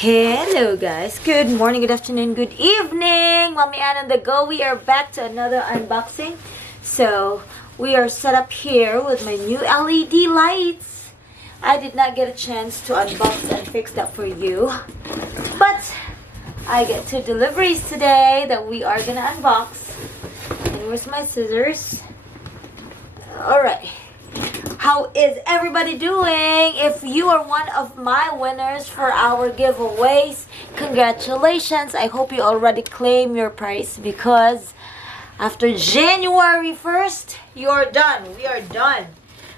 Hello guys, good morning, good afternoon, good evening. Mommy Ann on the go. We are back to another unboxing. So we are set up here with my new LED lights. I did not get a chance to unbox and fix that for you, but I get two deliveries today that we are gonna unbox. And where's my scissors? Alright. How is everybody doing? If you are one of my winners for our giveaways, congratulations. I hope you already claim your prize because after January 1st, you're done. We are done.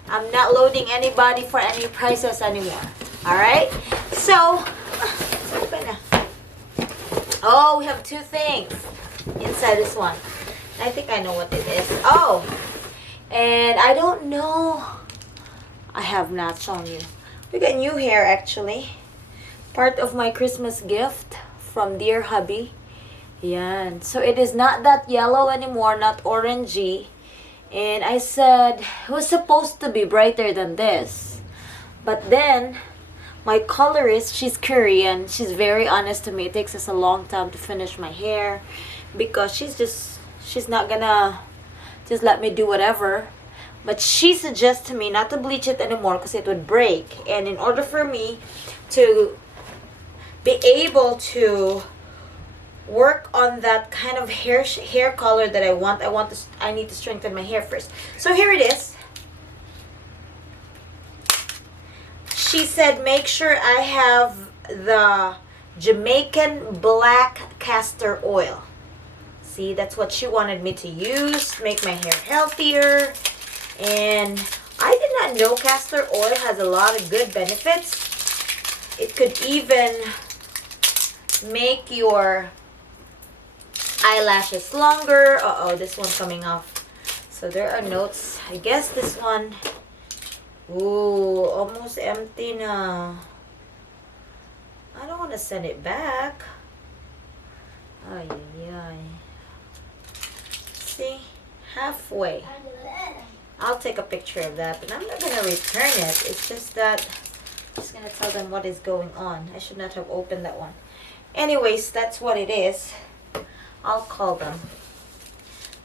I'm not loading anybody for any prizes anymore. Alright? So, let's open it. Oh, we have two things inside this one. I think I know what it is. Oh, and I don't know. I have not shown you. We got new hair actually. Part of my Christmas gift from dear hubby. Yan. So it is not that yellow anymore, not orangey. And I said it was supposed to be brighter than this. But then my colorist, she's Korean. She's very honest to me. It takes us a long time to finish my hair because she's not gonna just let me do whatever. But she suggests to me not to bleach it anymore because it would break. And in order for me to be able to work on that kind of hair color that I need to strengthen my hair first. So here it is. She said make sure I have the Jamaican Black Castor Oil. See, that's what she wanted me to use to make my hair healthier. And I did not know castor oil has a lot of good benefits. It could even make your eyelashes longer. Uh-oh, this one's coming off. So there are notes. I guess this one, ooh, almost empty now. I don't want to send it back. Ay, ay, ay. See? Halfway. I'll take a picture of that, but I'm not going to return it. It's just that I'm just going to tell them what is going on. I should not have opened that one. Anyways, that's what it is. I'll call them.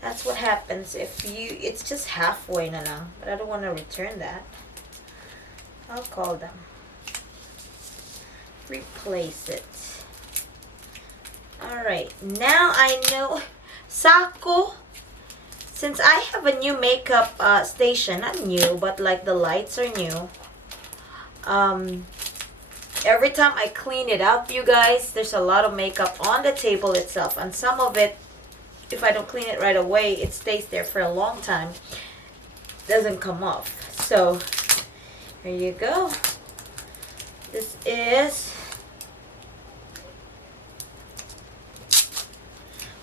That's what happens if it's just halfway na lang, but I don't want to return that. I'll call them. Replace it. Alright, now I know. Sako. Since I have a new makeup station, not new, but like the lights are new. Every time I clean it up, you guys, there's a lot of makeup on the table itself. And some of it, if I don't clean it right away, it stays there for a long time. Doesn't come off. So, here you go. This is...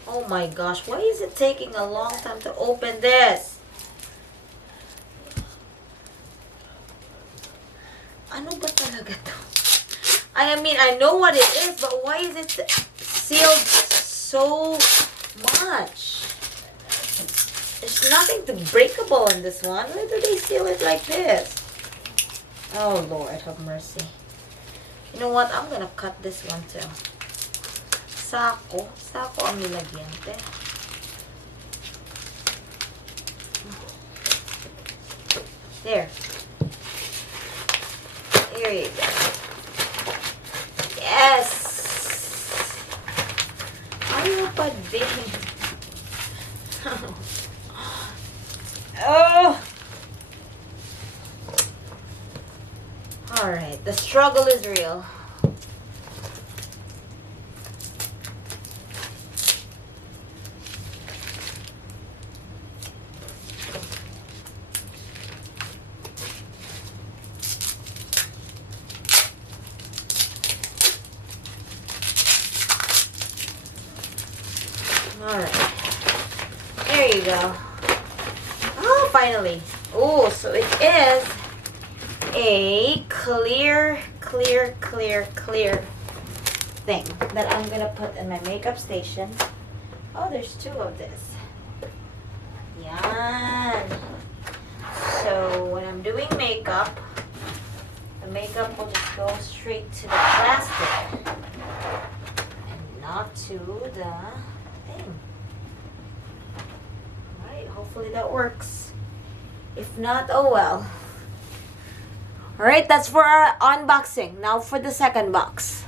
Oh my gosh, why is it taking a long time to open this? Ano ba talaga to? I mean, I know what it is, but why is it sealed so much? There's nothing breakable in this one. Why do they seal it like this? Oh Lord, have mercy. You know what? I'm gonna cut this one too. Sako ang nilagyan, te. There. Here you go. Yes! Ayaw pa din. Oh! Alright, the struggle is real. Alright. There you go. Oh, finally. Oh, so it is a clear thing that I'm going to put in my makeup station. Oh, there's two of this. Yan. So, when I'm doing makeup, the makeup will just go straight to the plastic and not to the thing. Alright, hopefully that works. If not, oh well. Alright, that's for our unboxing. Now for the second box.